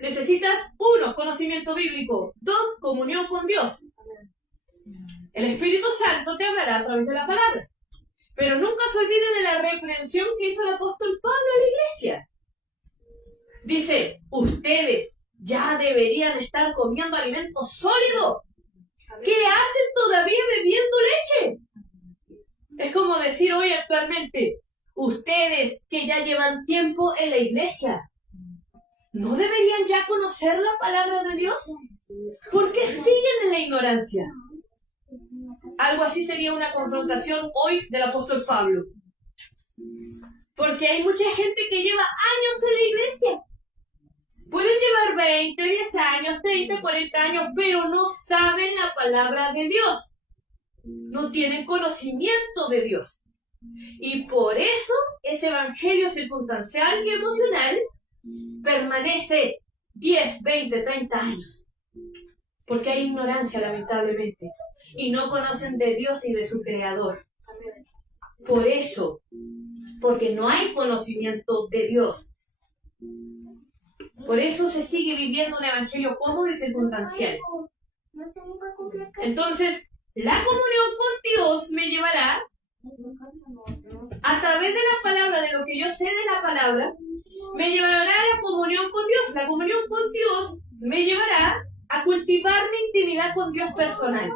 necesitas 1, conocimiento bíblico, 2, comunión con Dios. El Espíritu Santo te hablará a través de la palabra. Pero nunca se olvide de la reprensión que hizo el apóstol Pablo a la iglesia. Dice, ustedes ya deberían estar comiendo alimento sólido. ¿Qué hacen todavía bebiendo leche? Es como decir hoy actualmente, ustedes que ya llevan tiempo en la iglesia, ¿no deberían ya conocer la palabra de Dios? ¿Por qué siguen en la ignorancia? Algo así sería una confrontación hoy del apóstol Pablo. Porque hay mucha gente que lleva años en la iglesia. Pueden llevar 20, 10 años, 30, 40 años, pero no saben la palabra de Dios. No tienen conocimiento de Dios. Y por eso ese evangelio circunstancial y emocional permanece 10, 20, 30 años. Porque hay ignorancia, lamentablemente. Y no conocen de Dios y de su Creador. Por eso, porque no hay conocimiento de Dios. Por eso se sigue viviendo un evangelio cómodo y circunstancial. Entonces, la comunión con Dios me llevará, a través de la palabra, de lo que yo sé de la palabra, me llevará a la comunión con Dios. La comunión con Dios me llevará a cultivar mi intimidad con Dios personal.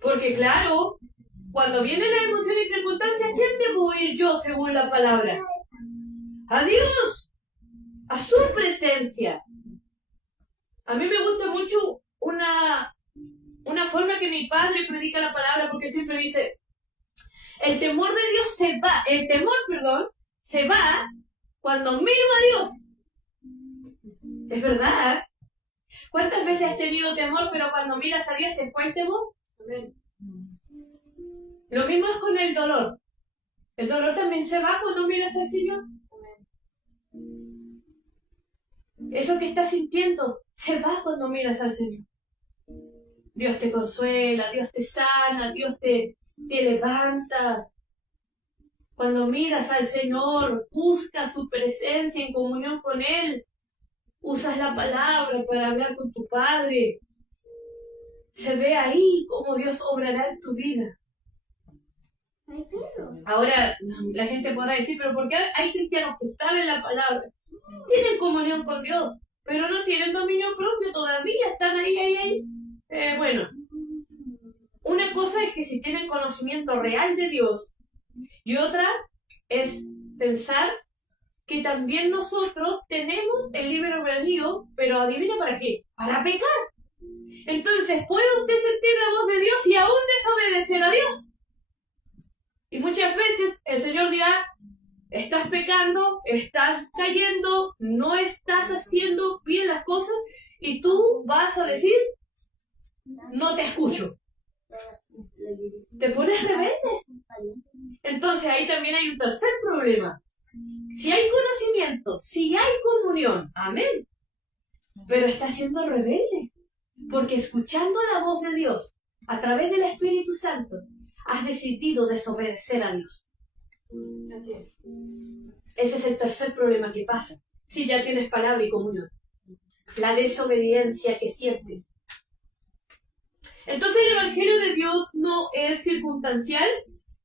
Porque claro, cuando vienen las emociones y circunstancias, ¿quién debo ir yo según la palabra? A Dios, a su presencia. A mí me gusta mucho una forma que mi padre predica la palabra, porque siempre dice, el temor se va cuando miro a Dios. Es verdad. ¿Cuántas veces has tenido temor, pero cuando miras a Dios se fue el temor? Amén. Lo mismo es con el dolor. El dolor también se va cuando miras al Señor. Eso que estás sintiendo se va cuando miras al Señor. Dios te consuela, Dios te sana, Dios te levanta. Cuando miras al Señor, buscas su presencia en comunión con Él. Usas la palabra para hablar con tu Padre. Se ve ahí cómo Dios obrará en tu vida. Ahora, la gente podrá decir, pero ¿por qué hay cristianos que saben la palabra? Tienen comunión con Dios, pero no tienen dominio propio todavía, están ahí. Bueno, una cosa es que si tienen conocimiento real de Dios, y otra es pensar que también nosotros tenemos el libre albedrío, pero adivina para qué, para pecar. Entonces, ¿puede usted sentir la voz de Dios y aún desobedecer a Dios? Y muchas veces el Señor dirá, estás pecando, estás cayendo, no estás haciendo bien las cosas, y tú vas a decir, no te escucho. Te pones rebelde. Entonces ahí también hay un tercer problema. Si hay conocimiento, si hay comunión, amén, pero está siendo rebelde, porque escuchando la voz de Dios a través del Espíritu Santo, has decidido desobedecer a Dios. Así es. Ese es el tercer problema que pasa, si ya tienes palabra y comunión. La desobediencia que sientes. Entonces el Evangelio de Dios no es circunstancial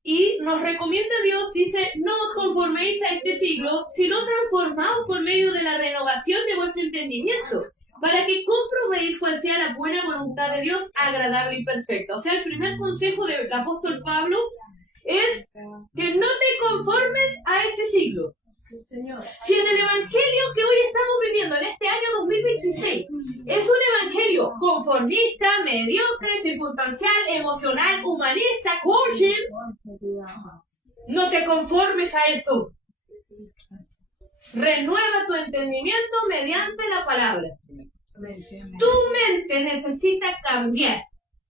y nos recomienda Dios, dice, no os conforméis a este siglo, sino transformaos por medio de la renovación de vuestro entendimiento, para que comprobéis cuál sea la buena voluntad de Dios, agradable y perfecta. O sea, el primer consejo del apóstol Pablo es que no te conformes a este siglo. Si en el Evangelio que hoy estamos viviendo, en este año 2026, es un Evangelio conformista, mediocre, circunstancial, emocional, humanista, coaching, no te conformes a eso. Renueva tu entendimiento mediante la palabra. Tu mente necesita cambiar.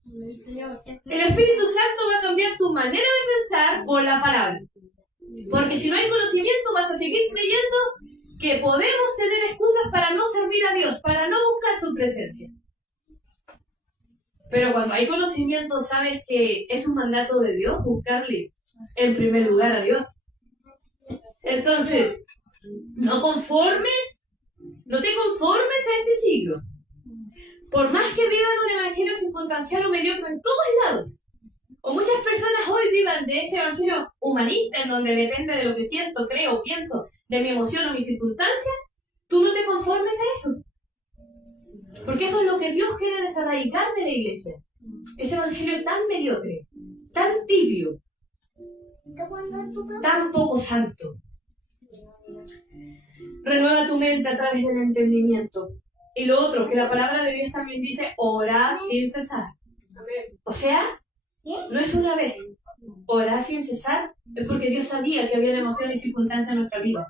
El Espíritu Santo va a cambiar tu manera de pensar con la palabra. Porque si no hay conocimiento vas a seguir creyendo que podemos tener excusas para no servir a Dios, para no buscar su presencia. Pero cuando hay conocimiento sabes que es un mandato de Dios buscarle en primer lugar a Dios. Entonces, no te conformes a este siglo. Por más que vivan un evangelio circunstancial o mediocre en todos lados, o muchas personas hoy vivan de ese evangelio humanista en donde depende de lo que siento, creo, pienso, de mi emoción o mi circunstancia, tú no te conformes a eso. Porque eso es lo que Dios quiere desarraigar de la iglesia. Ese evangelio tan mediocre, tan tibio, tan poco santo. Renueva tu mente a través del entendimiento. Y lo otro, que la palabra de Dios también dice, orad sin cesar. O sea, no es una vez. Orar sin cesar es porque Dios sabía que había emociones y circunstancias en nuestra vida.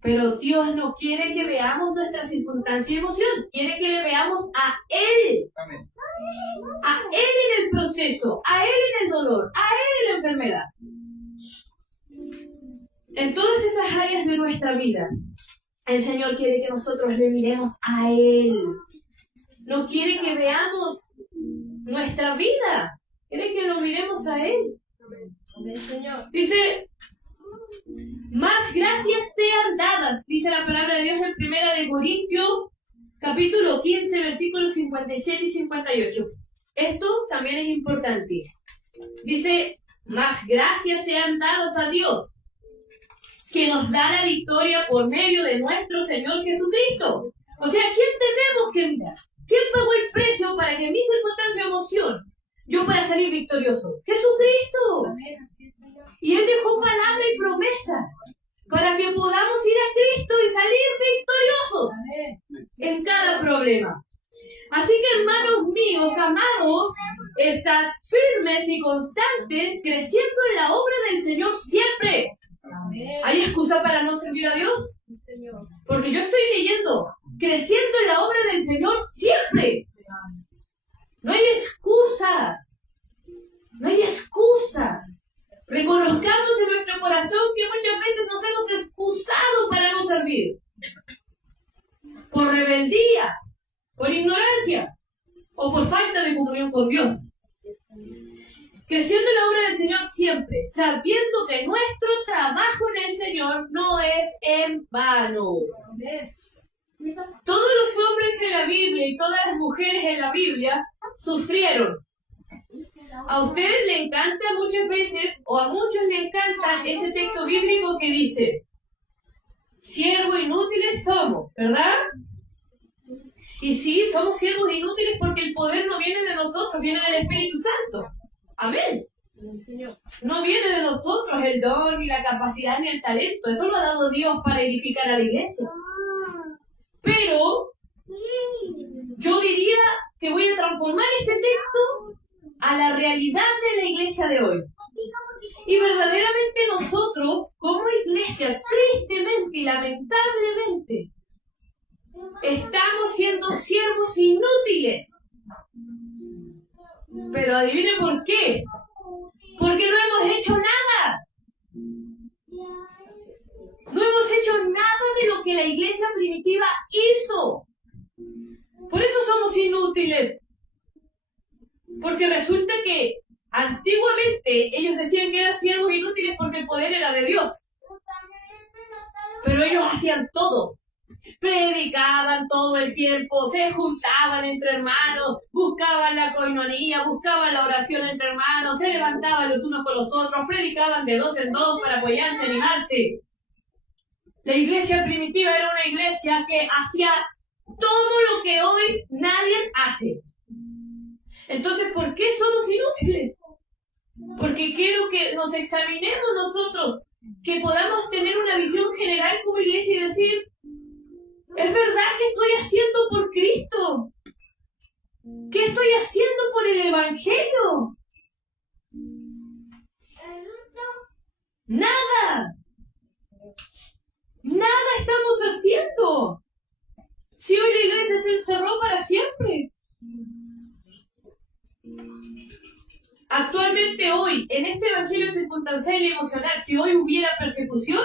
Pero Dios no quiere que veamos nuestra circunstancia y emoción. Quiere que le veamos a Él. A Él en el proceso, a Él en el dolor, a Él en la enfermedad. En todas esas áreas de nuestra vida, el Señor quiere que nosotros le miremos a Él. No quiere que veamos nuestra vida. Quiere que lo miremos a Él. Amén, Señor. Dice, más gracias sean dadas, dice la palabra de Dios en 1 Corintios, capítulo 15, versículos 57 y 58. Esto también es importante. Dice, más gracias sean dadas a Dios, que nos da la victoria por medio de nuestro Señor Jesucristo. O sea, ¿quién tenemos que mirar? ¿Quién pagó el precio para que en mi circunstancia o emoción yo pueda salir victorioso? ¡Jesucristo! Amén, así es, Señor. Y Él dejó palabra y promesa para que podamos ir a Cristo y salir victoriosos Amén. en cada problema. Así que, hermanos míos, amados, estad firmes y constantes, creciendo en la obra del Señor siempre. Amén. ¿Hay excusa para no servir a Dios? Sí, Señor. Porque yo estoy leyendo, creciendo en la obra del Señor siempre. No hay excusa. No hay excusa. Reconozcamos en nuestro corazón que muchas veces nos hemos excusado para no servir. Por rebeldía, por ignorancia o por falta de comunión con Dios. Creciendo en la obra del Señor siempre, sabiendo que nuestro trabajo en el Señor no es en vano. Amén. Todos los hombres en la Biblia y todas las mujeres en la Biblia sufrieron. A ustedes le encanta muchas veces, o a muchos le encanta ese texto bíblico que dice, siervos inútiles somos, ¿verdad? Y sí, somos siervos inútiles porque el poder no viene de nosotros, viene del Espíritu Santo. Amén. Amén, Señor. No viene de nosotros el don, ni la capacidad, ni el talento. Eso lo ha dado Dios para edificar a la iglesia. Pero yo diría que voy a transformar este texto a la realidad de la iglesia de hoy. Y verdaderamente nosotros, como iglesia, tristemente y lamentablemente, estamos siendo siervos inútiles. Pero adivine por qué. Porque no hemos hecho nada. No hemos hecho nada de lo que la iglesia primitiva hizo. Por eso somos inútiles. Porque resulta que antiguamente ellos decían que eran siervos inútiles porque el poder era de Dios. Pero ellos hacían todo. Predicaban todo el tiempo, se juntaban entre hermanos, buscaban la coinonía, buscaban la oración entre hermanos, se levantaban los unos por los otros, predicaban de dos en dos para apoyarse, animarse. La iglesia primitiva era una iglesia que hacía todo lo que hoy nadie hace. Entonces, ¿por qué somos inútiles? Porque quiero que nos examinemos nosotros, que podamos tener una visión general como iglesia y decir, ¿es verdad que estoy haciendo por Cristo? ¿Qué estoy haciendo por el Evangelio? Nada. Nada estamos haciendo. Si hoy la iglesia se encerró para siempre. Actualmente hoy, en este Evangelio circunstancial y emocional, si hoy hubiera persecución,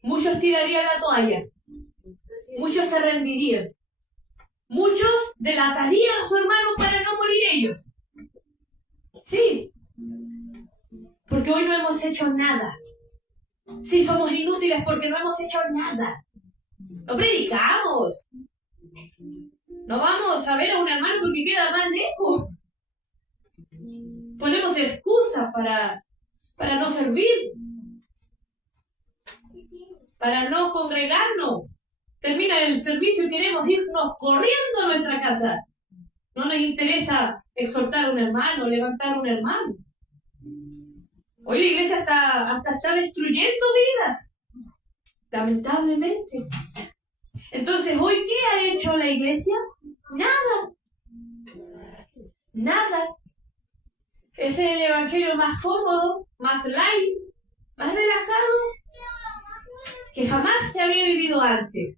muchos tirarían la toalla. Muchos se rendirían. Muchos delatarían a su hermano para no morir ellos. Sí. Porque hoy no hemos hecho nada. Sí, somos inútiles porque no hemos hecho nada. No predicamos. No vamos a ver a un hermano porque queda más lejos. Ponemos excusas para no servir. para no congregarnos. Termina el servicio y queremos irnos corriendo a nuestra casa. No nos interesa exhortar a un hermano, levantar a un hermano. Hoy la iglesia hasta está destruyendo vidas, lamentablemente. Entonces, ¿hoy qué ha hecho la iglesia? Nada. Nada. Ese es el evangelio más cómodo, más light, más relajado, que jamás se había vivido antes.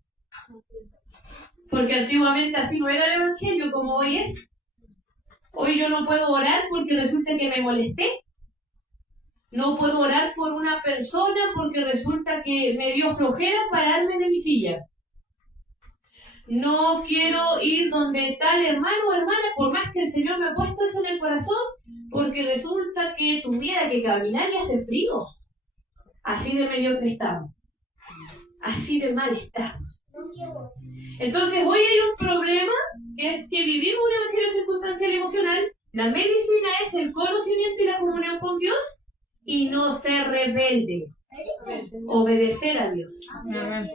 Porque antiguamente así no era el evangelio como hoy es. Hoy yo no puedo orar porque resulta que me molesté. No puedo orar por una persona porque resulta que me dio flojera pararme de mi silla. No quiero ir donde tal hermano o hermana, por más que el Señor me ha puesto eso en el corazón, porque resulta que tuviera que caminar y hace frío. Así de mediocre estamos. Así de mal estamos. Entonces hoy hay un problema, que es que vivimos un evangelio circunstancial y emocional. La medicina es el conocimiento y la comunión con Dios y no ser rebelde. Obedecer a Dios.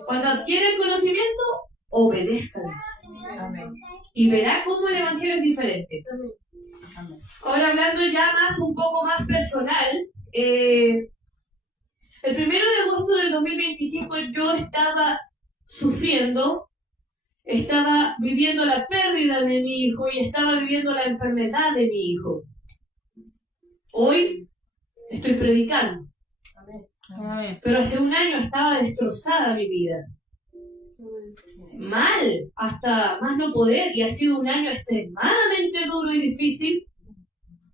Cuando adquiere el conocimiento, obedezca a Dios. Y verá cómo el evangelio es diferente. Ahora hablando ya un poco más personal, el 1 de agosto del 2025 yo estaba sufriendo, estaba viviendo la pérdida de mi hijo y estaba viviendo la enfermedad de mi hijo. Hoy estoy predicando, pero hace un año estaba destrozada mi vida. Mal, hasta más no poder, y ha sido un año extremadamente duro y difícil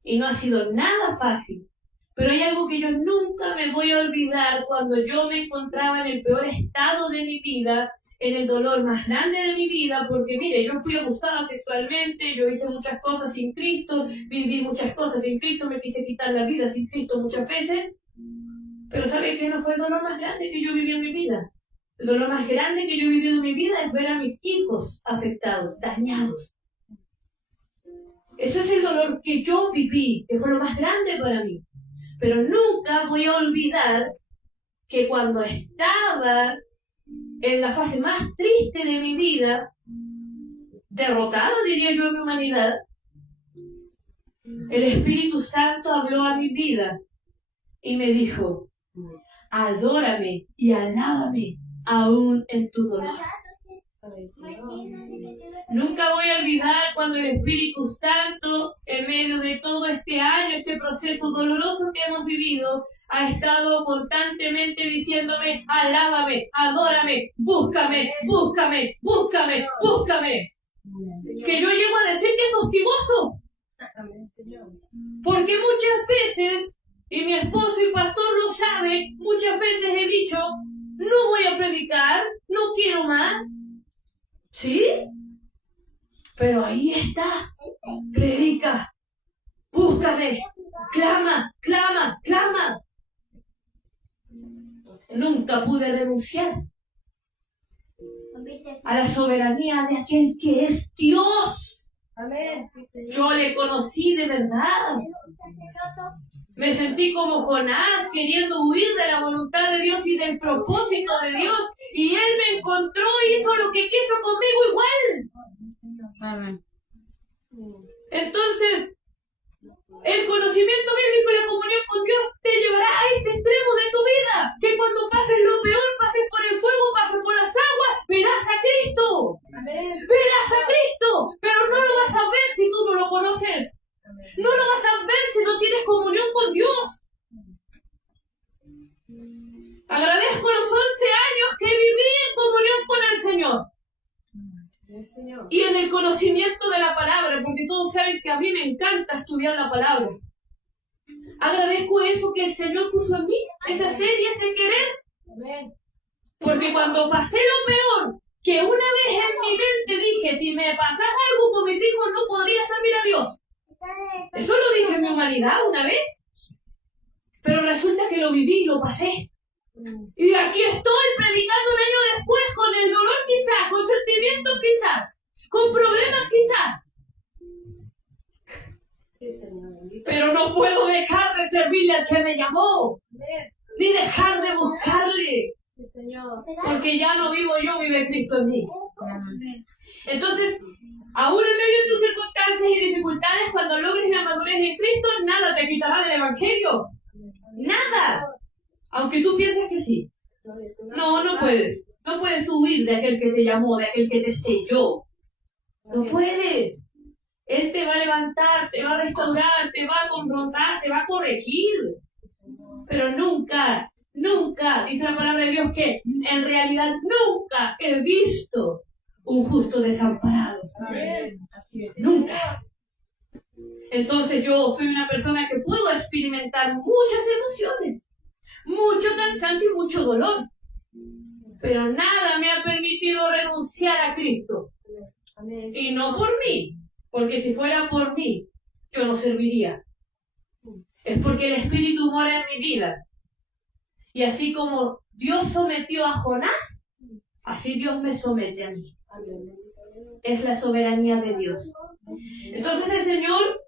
y no ha sido nada fácil. Pero hay algo que yo nunca me voy a olvidar cuando yo me encontraba en el peor estado de mi vida, en el dolor más grande de mi vida, porque mire, yo fui abusada sexualmente, yo hice muchas cosas sin Cristo, viví muchas cosas sin Cristo, me quise quitar la vida sin Cristo muchas veces, pero ¿sabe qué? No fue el dolor más grande que yo viví en mi vida. El dolor más grande que yo he vivido en mi vida es ver a mis hijos afectados, dañados. Eso es el dolor que yo viví, que fue lo más grande para mí. Pero nunca voy a olvidar que cuando estaba en la fase más triste de mi vida, derrotada, diría yo, en mi humanidad, el Espíritu Santo habló a mi vida y me dijo: adórame y alábame aún en tu dolor. Nunca voy a olvidar cuando el Espíritu Santo, en medio de todo este año, este proceso doloroso que hemos vivido, ha estado constantemente diciéndome: alábame, adórame, búscame, búscame, búscame, búscame. Que yo llego a decir que es hostigoso. Porque muchas veces, y mi esposo y pastor lo sabe, muchas veces he dicho: no voy a predicar, no quiero más. ¿Sí? Pero ahí está. Predica. Búscame. Clama, clama, clama. Nunca pude renunciar a la soberanía de aquel que es Dios. Yo le conocí de verdad. Me sentí como Jonás, queriendo huir de la voluntad de Dios y del propósito de Dios. Y Él me encontró y hizo lo que quiso conmigo igual. Entonces, el conocimiento bíblico y la comunión con Dios te llevará a este extremo de tu vida. Que cuando pases lo peor, pases por el fuego, pases por las aguas, verás a Cristo. Verás a Cristo. Pero no lo vas a ver si tú no lo conoces. No lo vas a ver si no tienes comunión con Dios. Agradezco los 11 años que viví en comunión con el Señor. Y en el conocimiento de la palabra, porque todos saben que a mí me encanta estudiar la palabra. Agradezco eso que el Señor puso en mí, esa sed y ese querer. Porque cuando pasé lo peor, que una vez en mi mente dije: si me pasara algo con mis hijos no podría servir a Dios. Eso lo dije en mi humanidad una vez. Pero resulta que lo viví y lo pasé. Y aquí estoy predicando un año después, con el dolor quizás, con sentimientos quizás, con problemas quizás. Pero no puedo dejar de servirle al que me llamó, ni dejar de buscarle. Sí, Señor. Porque ya no vivo yo, vive Cristo en mí. Entonces, aún en medio de tus circunstancias y dificultades, cuando logres la madurez en Cristo, nada te quitará del Evangelio. Nada. Aunque tú pienses que sí. No, no puedes. No puedes huir de aquel que te llamó, de aquel que te selló. No puedes. Él te va a levantar, te va a restaurar, te va a confrontar, te va a corregir. Pero nunca, nunca, dice la palabra de Dios que en realidad nunca he visto un justo desamparado. Amén. Así es. Nunca. Entonces yo soy una persona que puedo experimentar muchas emociones, mucho cansancio y mucho dolor. Pero nada me ha permitido renunciar a Cristo. Amén. Y no por mí, porque si fuera por mí, yo no serviría. Es porque el Espíritu mora en mi vida. Y así como Dios sometió a Jonás, así Dios me somete a mí. Es la soberanía de Dios. Entonces el Señor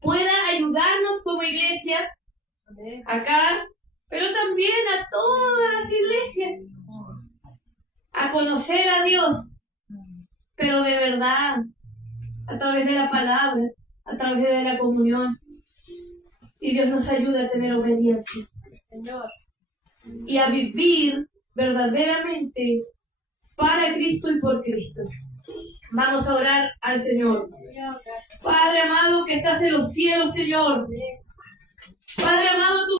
pueda ayudarnos como iglesia Amén. acá, pero también a todas las iglesias a conocer a Dios, pero de verdad, a través de la palabra, a través de la comunión. Y Dios nos ayuda a tener obediencia Señor. y a vivir verdaderamente para Cristo y por Cristo. Vamos a orar al Señor. Señor, gracias. Padre amado que estás en los cielos, Señor. Amén. Padre amado, tú